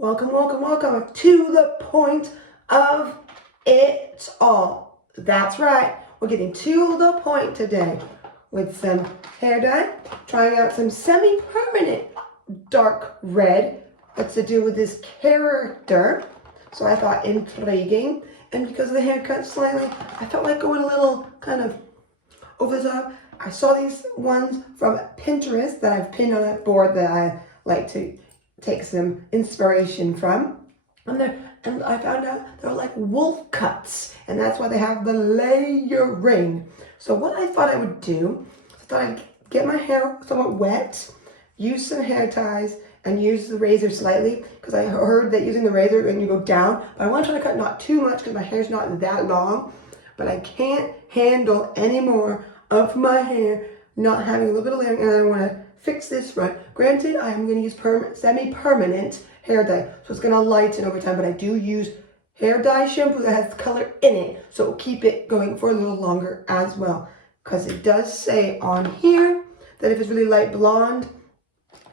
Welcome, welcome, welcome to the point of it all. That's right, we're getting to the point today with some hair dye, trying out some semi-permanent dark red. That's to do with this character. So I thought intriguing, and because of the haircut slightly, I felt like going a little kind of over the top. I saw these ones from Pinterest that I've pinned on that board that I like to take some inspiration from. And I found out they're like wolf cuts, and that's why they have the layering. So what I thought I would do, I thought I'd get my hair somewhat wet, use some hair ties, and use the razor slightly, because I heard that using the razor when you go down, but I want to try to cut not too much because my hair's not that long, but I can't handle any more of my hair not having a little bit of layering, and I want to fix this front. Granted, I am going to use semi-permanent hair dye, so it's going to lighten over time, but I do use hair dye shampoo that has color in it, so it'll keep it going for a little longer as well, because it does say on here that if it's really light blonde,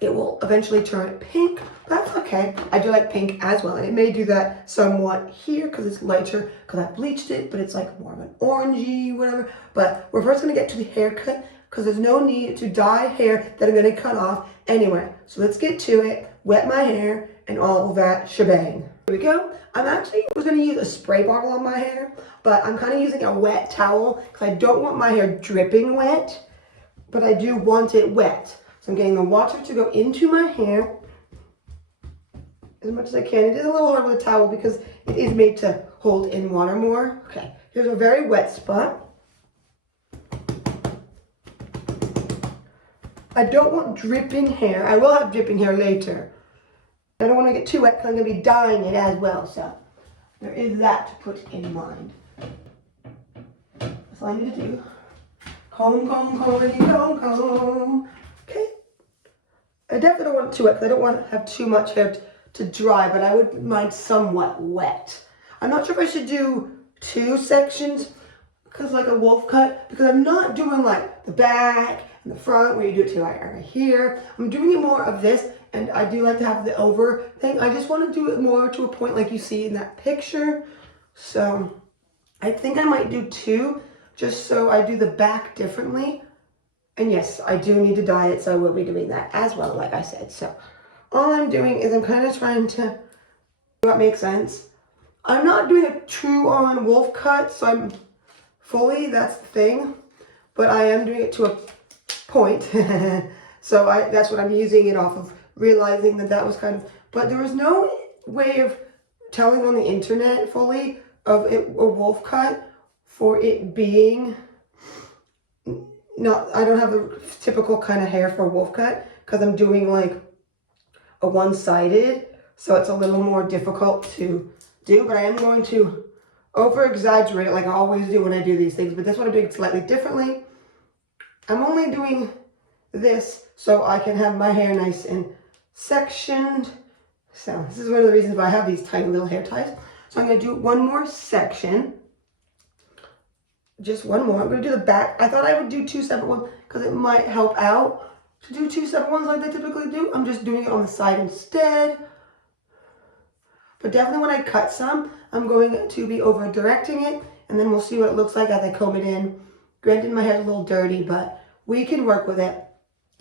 it will eventually turn pink. That's okay. I do like pink as well, and it may do that somewhat here because it's lighter, because I bleached it, but it's like more of an orangey, whatever. But we're first going to get to the haircut, because there's no need to dye hair that I'm going to cut off anyway. So let's get to it, wet my hair, and all that shebang. Here we go. I'm actually was going to use a spray bottle on my hair, but I'm kind of using a wet towel because I don't want my hair dripping wet, but I do want it wet. So I'm getting the water to go into my hair as much as I can. It is a little hard with a towel because it is made to hold in water more. Okay, here's a very wet spot. I don't want dripping hair. I will have dripping hair later. I don't want to get too wet because I'm going to be dyeing it as well. So there is that to put in mind. That's all I need to do. Comb, comb, comb, comb. Okay. I definitely don't want it too wet because I don't want to have too much hair to dry, but I would mind somewhat wet. I'm not sure if I should do two sections because like a wolf cut, because I'm not doing like the back and the front where you do it to like right here. I'm doing it more of this, and I do like to have the over thing. I just want to do it more to a point like you see in that picture. So I think I might do two, just so I do the back differently. And yes, I do need to dye it, so I will be doing that as well, like I said. So all I'm doing is I'm kind of trying to do what makes sense. I'm not doing a true on wolf cut, so I'm fully, that's the thing, but I am doing it to a point. So that's what I'm using it off of, realizing that that was kind of, but there was no way of telling on the internet fully of it, a wolf cut for it being not, I don't have the typical kind of hair for a wolf cut because I'm doing like a one-sided, so it's a little more difficult to do, but I am going to over-exaggerate it like I always do when I do these things, but this one I'm doing slightly differently. I'm only doing this so I can have my hair nice and sectioned. So this is one of the reasons why I have these tiny little hair ties. So I'm going to do one more section. Just one more. I'm going to do the back. I thought I would do two separate ones because it might help out to do two separate ones like they typically do. I'm just doing it on the side instead. But definitely when I cut some, I'm going to be over directing it, and then we'll see what it looks like as I comb it in. Granted, my hair's a little dirty, but we can work with it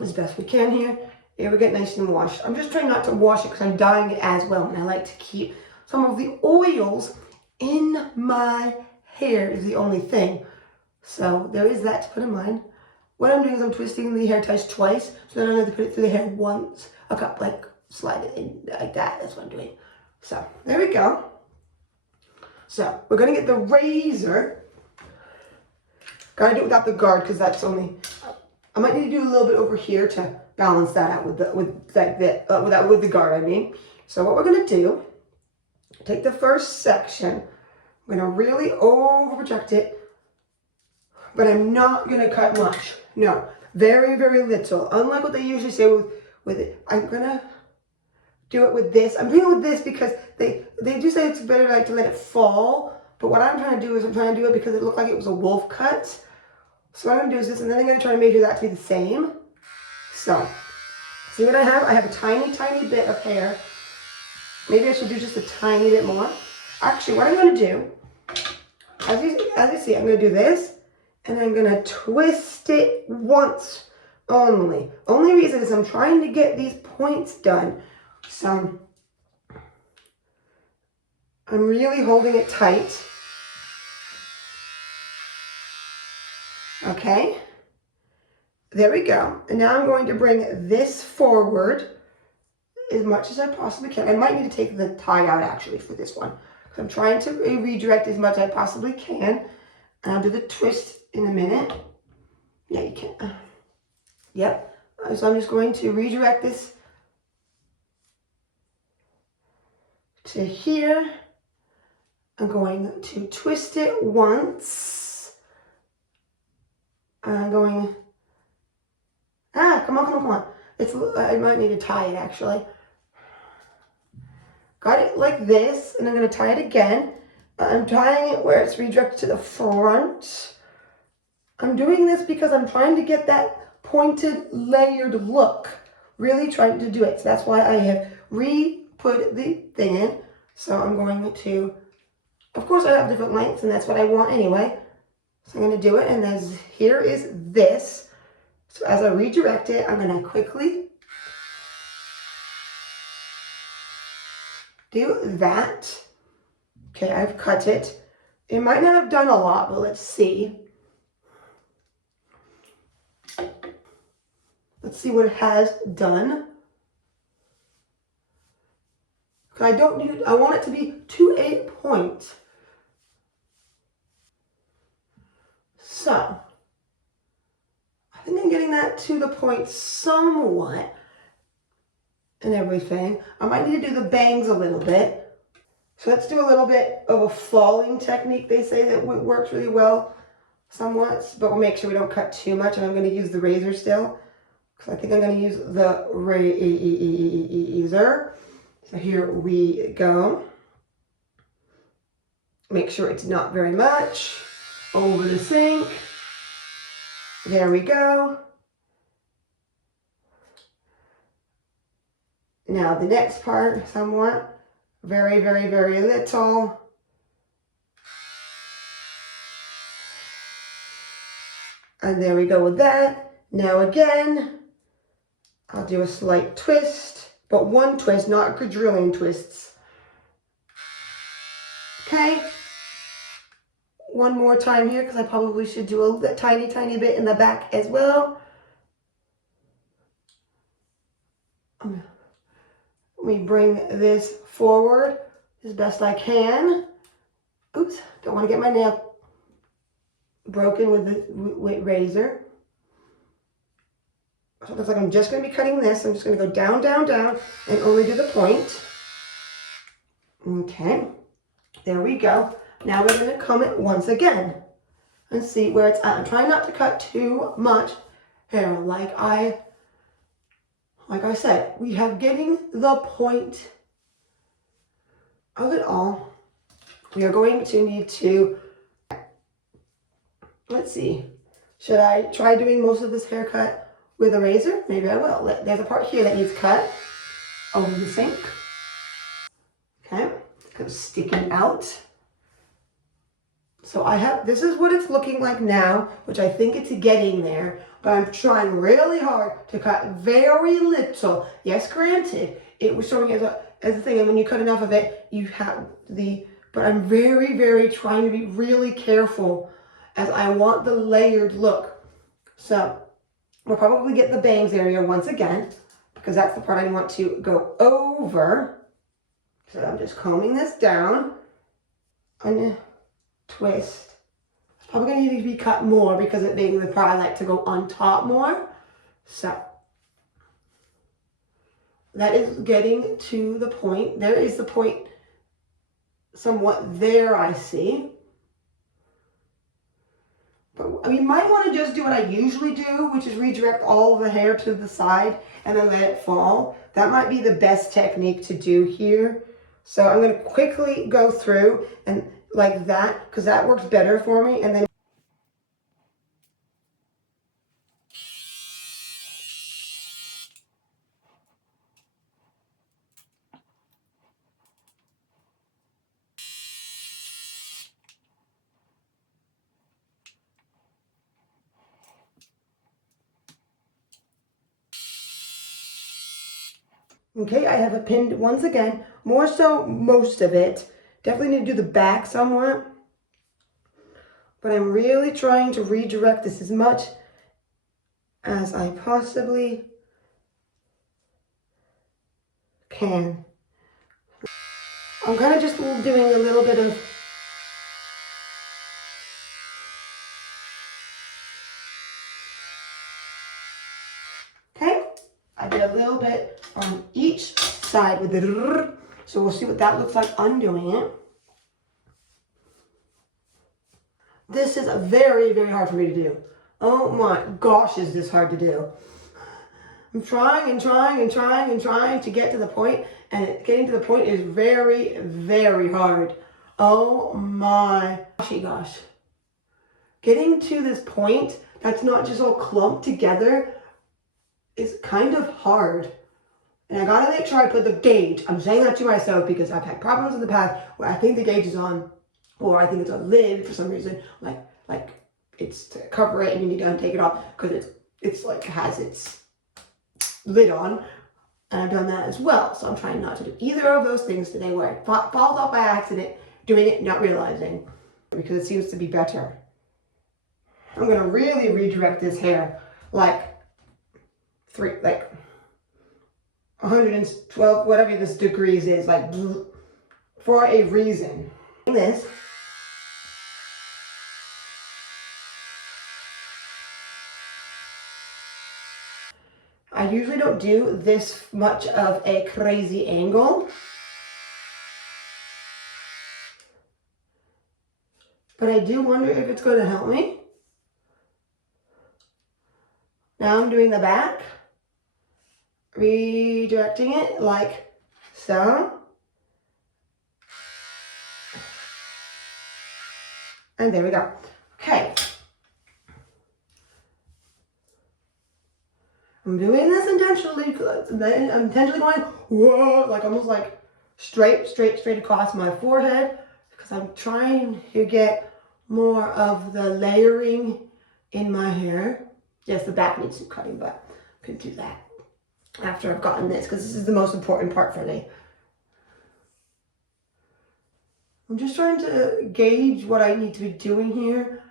as best we can here. It will get nice and washed. I'm just trying not to wash it because I'm dyeing it as well, and I like to keep some of the oils in my hair is the only thing. So there is that to put in mind. What I'm doing is I'm twisting the hair ties twice, so then I'm going to put it through the hair once. A cup, like slide it in like that. That's what I'm doing. So there we go. So we're going to get the razor. Got to do it without the guard because that's only, I might need to do a little bit over here to balance that out with the guard, I mean. So what we're going to do, take the first section. I'm going to really over project it, but I'm not going to cut much. No, very, very little. Unlike what they usually say with it. I'm going to do it with this. I'm doing it with this because they do say it's better like to let it fall, but what I'm trying to do is I'm trying to do it because it looked like it was a wolf cut. So what I'm going to do is this, and then I'm going to try to measure that to be the same. So, see what I have? I have a tiny, tiny bit of hair Maybe I should do just a tiny bit more. Actually, what I'm going to do, as you see, I'm going to do this, and I'm going to twist it once only. Only reason is I'm trying to get these points done. So I'm really holding it tight. Okay. There we go. And now I'm going to bring this forward as much as I possibly can. I might need to take the tie out actually for this one. I'm trying to redirect as much as I possibly can. And I'll do the twist in a minute. Yeah, you can. Yep. So I'm just going to redirect this to here. I'm going to twist it once. I'm going, come on. I might need to tie it actually. Got it like this, and I'm going to tie it again. I'm tying it where it's redirected to the front. I'm doing this because I'm trying to get that pointed, layered look. Really trying to do it. So that's why I have re-put the thing in. So I'm going to, of course I have different lengths, and that's what I want anyway. So I'm going to do it, and here is this. So as I redirect it, I'm going to quickly do that. Okay, I've cut it. It might not have done a lot, but let's see. Let's see what it has done. I want it to be to a point. So, I think I'm getting that to the point somewhat and everything. I might need to do the bangs a little bit. So let's do a little bit of a falling technique. They say that works really well somewhat, but we'll make sure we don't cut too much. And I'm going to use the razor still, because I think I'm going to use the razor. So here we go. Make sure it's not very much. Over the sink. There we go. Now the next part, somewhat. Very, very, very little. And there we go with that. Now again, I'll do a slight twist, but one twist, not quadrillion twists. Okay. One more time here, because I probably should do a tiny, tiny bit in the back as well. Let me bring this forward as best I can. Oops, don't want to get my nail broken with the razor. So it looks like I'm just going to be cutting this. I'm just going to go down, down, down, and only do the point. Okay, there we go. Now we're going to comb it once again and see where it's at. I'm trying not to cut too much hair. Like I said, we have getting the point of it all. We are going to need to, let's see, should I try doing most of this haircut with a razor? Maybe I will. There's a part here that needs cut over the sink. Okay, kind of sticking out. So this is what it's looking like now, which I think it's getting there, but I'm trying really hard to cut very little. Yes, granted, it was showing as a thing, and when you cut enough of it, you have but I'm very, very trying to be really careful as I want the layered look. So we'll probably get the bangs area once again, because that's the part I want to go over. So I'm just combing this down and twist. It's probably going to need to be cut more because it being the part I like to go on top more. So that is getting to the point. There is the point somewhat there, I see. But we might want to just do what I usually do, which is redirect all of the hair to the side and then let it fall. That might be the best technique to do here. So I'm going to quickly go through and like that, because that works better for me. And then Okay, I have it pinned once again, more so most of it. Definitely need to do the back somewhat. But I'm really trying to redirect this as much as I possibly can. I'm kind of just doing a little bit of okay. I did a little bit on each side with the so we'll see what that looks like undoing it. This is very, very hard for me to do. Oh my gosh, is this hard to do. I'm trying and trying and trying and trying to get to the point, and getting to the point is very, very hard. Oh my gosh. Getting to this point that's not just all clumped together is kind of hard. And I gotta make sure I put the gauge. I'm saying that to myself because I've had problems in the past where I think the gauge is on, or I think it's a lid for some reason, like it's to cover it and you need to untake it off because it's like has its lid on. And I've done that as well. So I'm trying not to do either of those things today where it falls off by accident, doing it, not realizing, because it seems to be better. I'm gonna really redirect this hair like 112, whatever this degrees is, like for a reason. This. I usually don't do this much of a crazy angle, but I do wonder if it's going to help me. Now I'm doing the back, redirecting it like so. And there we go. Okay. I'm doing this intentionally because I'm intentionally going, whoa, like almost like straight across my forehead because I'm trying to get more of the layering in my hair. Yes, the back needs some cutting, but I can do that after I've gotten this because this is the most important part for me. I'm just trying to gauge what I need to be doing here.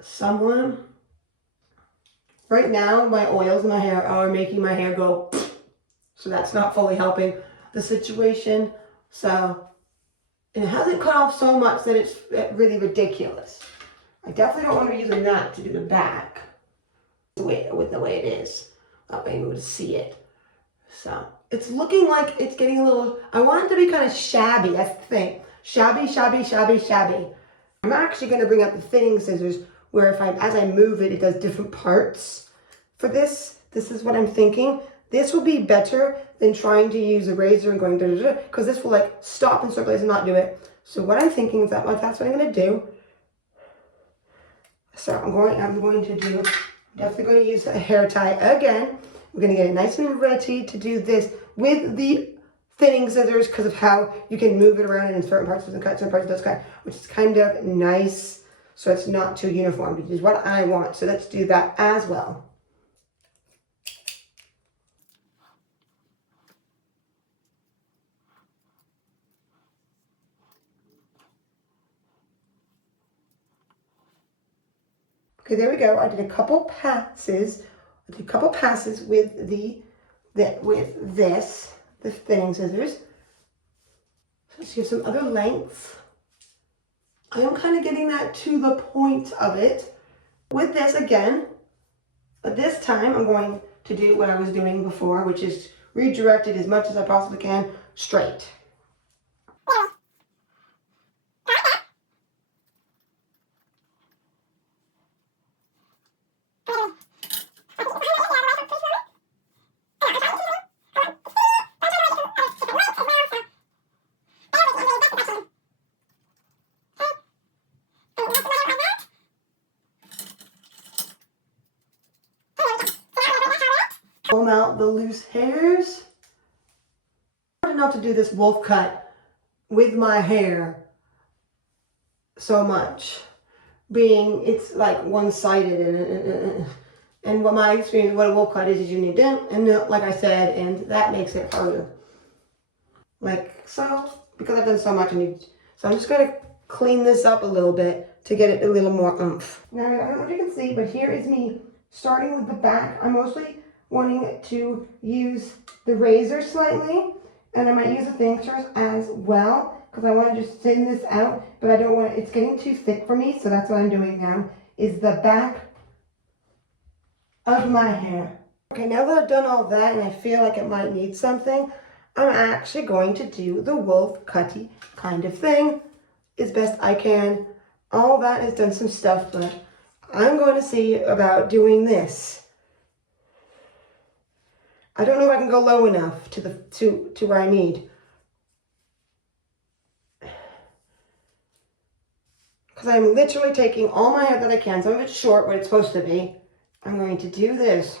Somewhat. Right now, my oils in my hair are making my hair go, so that's not fully helping the situation. So, and it hasn't cut off so much that it's really ridiculous. I definitely don't want to be using that to do the back with the way it is. That way we would see it. So, it's looking like it's getting a little, I want it to be kind of shabby, that's the thing. Shabby. I'm actually going to bring out the thinning scissors where as I move it, it does different parts. For this is what I'm thinking. This will be better than trying to use a razor and going because this will like stop in certain places and not do it. So what I'm thinking is that's what I'm going to do. So I'm definitely going to use a hair tie again. We're going to get it nice and ready to do this with the thinning scissors because of how you can move it around and in certain parts it doesn't cut, certain parts it does cut, which is kind of nice. So it's not too uniform, which is what I want. So let's do that as well. Okay, there we go. I did a couple passes. With the thinning scissors. So let's use some other lengths. I am kind of getting that to the point of it. With this again, but this time I'm going to do what I was doing before, which is redirect it as much as I possibly can straight. Pull out the loose hairs. Hard enough to do this wolf cut with my hair so much, being it's like one-sided And what my experience, what a wolf cut is you need to, and like I said, and that makes it harder. Like so, because I've done so much, so I'm just gonna clean this up a little bit to get it a little more oomph. Now, I don't know if you can see, but here is me starting with the back. I'm mostly wanting to use the razor slightly, and I might use the pincers as well, because I want to just thin this out, but I don't want it's getting too thick for me, so that's what I'm doing now, is the back of my hair. Okay, now that I've done all that and I feel like it might need something, I'm actually going to do the wolf cutty kind of thing as best I can. All that has done some stuff, but I'm going to see about doing this. I don't know if I can go low enough to where I need. Because I'm literally taking all my hair that I can, some of it's short, what it's supposed to be. I'm going to do this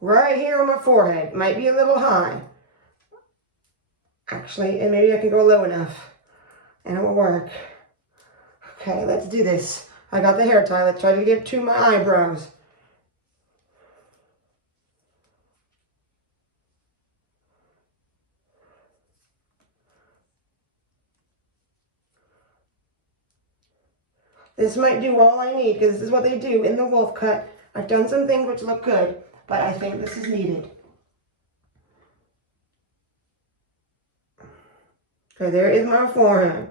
right here on my forehead. Might be a little high. Actually, and maybe I can go low enough and it will work. Okay, let's do this. I got the hair tie. Let's try to get to my eyebrows. This might do all I need, because this is what they do in the wolf cut. I've done some things which look good, but I think this is needed. Okay, there is my forehead.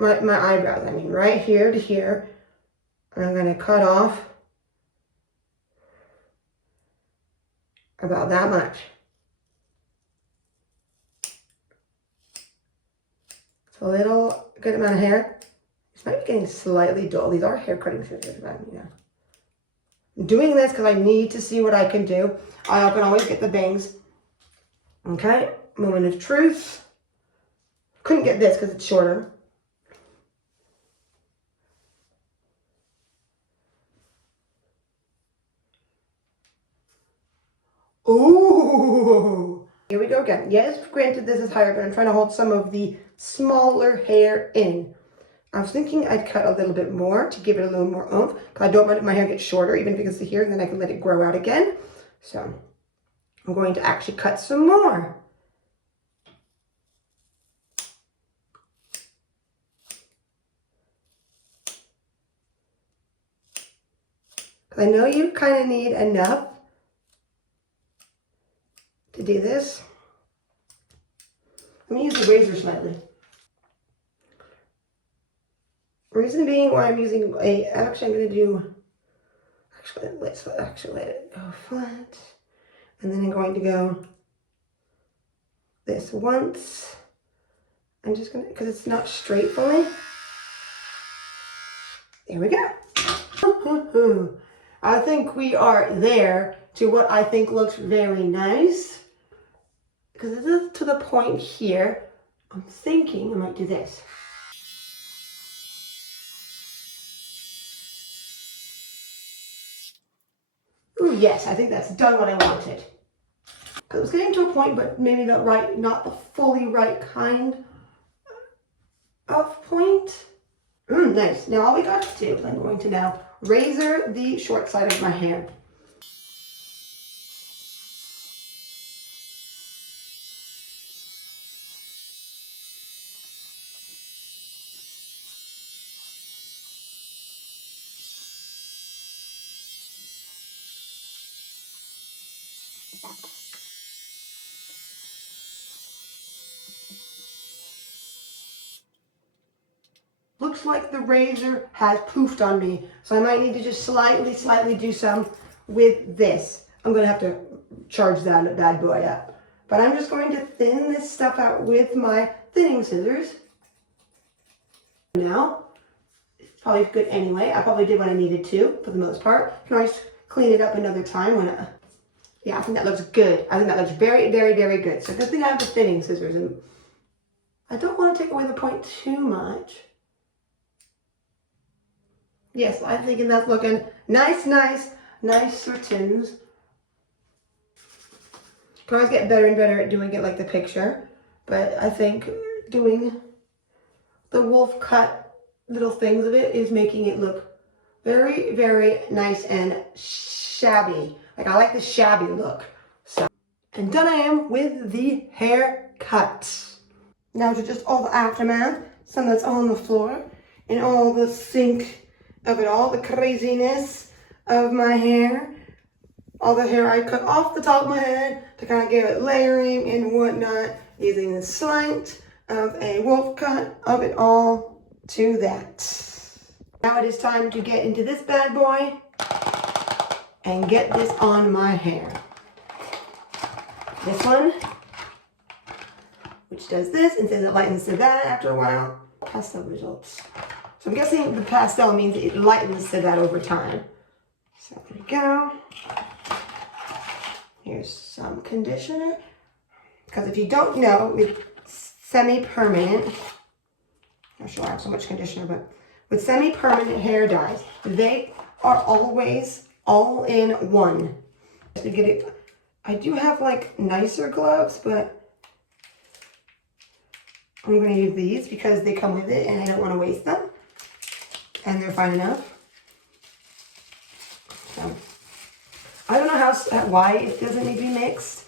My eyebrows, I mean, right here to here. I'm going to cut off about that much. It's a little good amount of hair. This might be getting slightly dull. These are hair cutting scissors, but you know. I'm doing this because I need to see what I can do. I can always get the bangs. Okay, moment of truth. Couldn't get this because it's shorter. Ooh! Here we go again. Yes, granted this is higher, but I'm trying to hold some of the smaller hair in. I was thinking I'd cut a little bit more to give it a little more oomph, because I don't want my hair to get shorter, even if it gets to here, and then I can let it grow out again. So I'm going to actually cut some more. I know you kind of need enough to do this. Let me use the razor slightly. Reason being why I'm using actually I'm going to do, let's actually let it go flat. And then I'm going to go this once. I'm just going to, because it's not straight fully. There we go. I think we are there to what I think looks very nice. Because this is to the point here. I'm thinking I might do this. Ooh, yes, I think that's done what I wanted. Because it was getting to a point, but maybe not the fully right kind of point. Nice. Now all we got to do is I'm going to now razor the short side of my hair. Looks like the razor has poofed on me, so I might need to just slightly do some with this. I'm going to have to charge that bad boy up. But I'm just going to thin this stuff out with my thinning scissors. Now, it's probably good anyway. I probably did what I needed to, for the most part. You can always clean it up another time when yeah, I think that looks good. I think that looks very, very, very good. So good thing I have the thinning scissors, and I don't want to take away the point too much. Yes, I'm thinking that's looking nice curtains. Can always get better and better at doing it like the picture, but I think doing the wolf cut little things of it is making it look Very, very nice and shabby. Like, I like the shabby look. So, and done I am with the haircut. Now to just all the aftermath, some that's on the floor, and all the sink of it all, the craziness of my hair. All the hair I cut off the top of my head to kind of give it layering and whatnot, using the slant of a wolf cut of it all to that. Now it is time to get into this bad boy and get this on my hair. This one, which does this and says it lightens to that after a while. Pastel results. So I'm guessing the pastel means it lightens to that over time. So there we go. Here's some conditioner. Because if you don't know, with semi-permanent, not sure I have so much conditioner, but with semi-permanent hair dyes, they are always all in one. To get it, I do have like nicer gloves, but I'm going to use these because they come with it and I don't want to waste them. And they're fine enough. So, I don't know why it doesn't need to be mixed.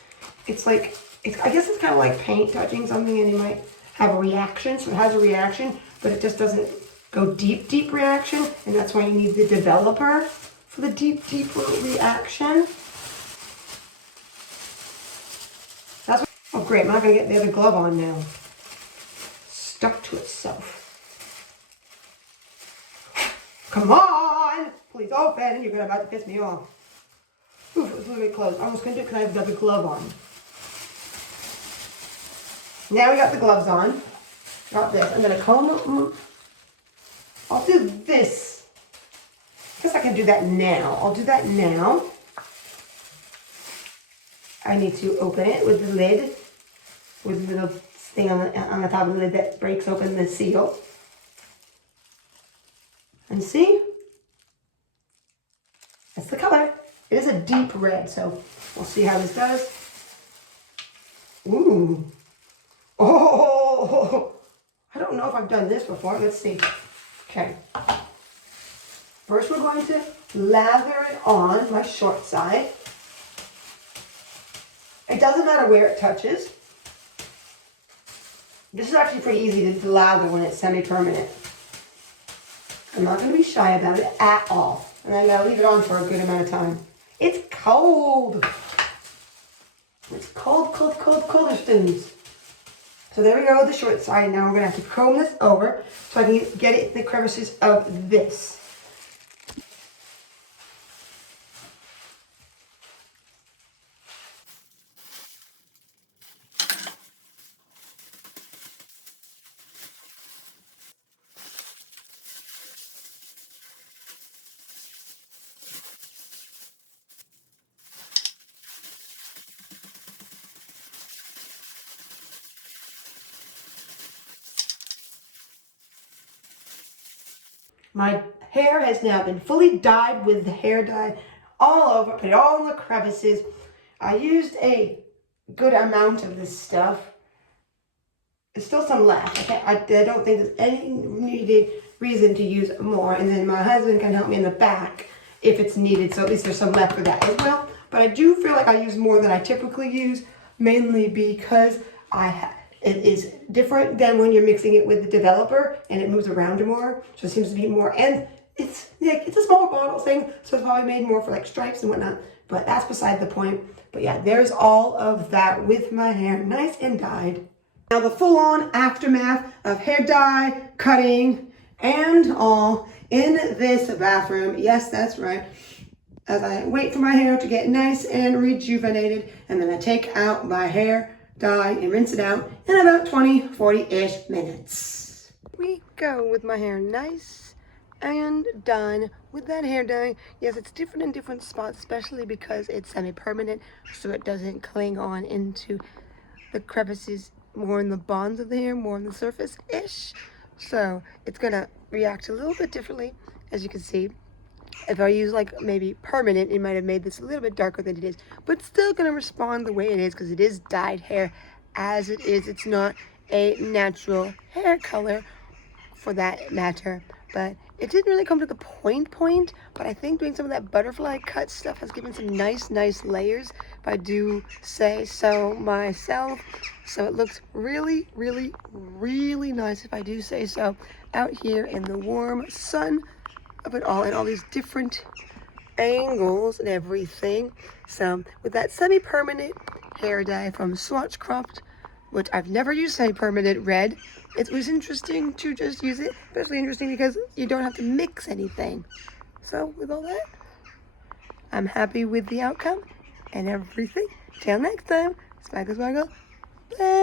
It's like, I guess it's kind of like paint touching something and you might have a reaction. So it has a reaction, but it just doesn't go deep reaction. And that's why you need the developer for the deeper reaction. That's what, oh great, I'm not going to get the other glove on now. Stuck to itself. Come on! Please open. You're about to piss me off. Oof, it's literally closed. I almost couldn't do it because I have the glove on. Now we got the gloves on. Got this. I'm going to comb. I'll do this. I guess I can do that now. I'll do that now. I need to open it with the lid. With the little thing on the top of the lid that breaks open the seal. And see? That's the color. It is a deep red, so we'll see how this goes. Ooh. Oh! I don't know if I've done this before. Let's see. Okay. First, we're going to lather it on my short side. It doesn't matter where it touches. This is actually pretty easy to lather when it's semi-permanent. I'm not going to be shy about it at all. And I'm going to leave it on for a good amount of time. It's cold. It's cold, colder stones. So there we go with the short side. Now we're going to have to comb this over so I can get it in the crevices of this. My hair has now been fully dyed with the hair dye all over, put it all in the crevices. I used a good amount of this stuff. There's still some left. I don't think there's any needed reason to use more. And then my husband can help me in the back if it's needed. So at least there's some left for that as well. But I do feel like I use more than I typically use, mainly because it is different than when you're mixing it with the developer and it moves around more. So it seems to be more, and it's a smaller bottle thing, so it's probably made more for like stripes and whatnot, but that's beside the point. But yeah, there's all of that with my hair nice and dyed. Now the full-on aftermath of hair dye, cutting, and all in this bathroom. Yes, that's right. As I wait for my hair to get nice and rejuvenated, and then I take out my hair dye and rinse it out in about 20-40-ish minutes. We go with my hair nice and done with that hair dye. Yes, it's different in different spots, especially because it's semi-permanent, so it doesn't cling on into the crevices, more in the bonds of the hair, more on the surface-ish. So it's gonna react a little bit differently, as you can see. If I use like maybe permanent, it might have made this a little bit darker than it is, but still gonna respond the way it is because it is dyed hair as it is. It's not a natural hair color for that matter, but it didn't really come to the point, but I think doing some of that butterfly cut stuff has given some nice layers, if I do say so myself. So it looks really nice, if I do say so, out here in the warm sun of it all, and all these different angles and everything. So with that semi-permanent hair dye from Schwarzkopf, which I've never used semi-permanent red, it was interesting to just use it, especially interesting because you don't have to mix anything. So with all that, I'm happy with the outcome and everything. Till next time, Sparkle, bye.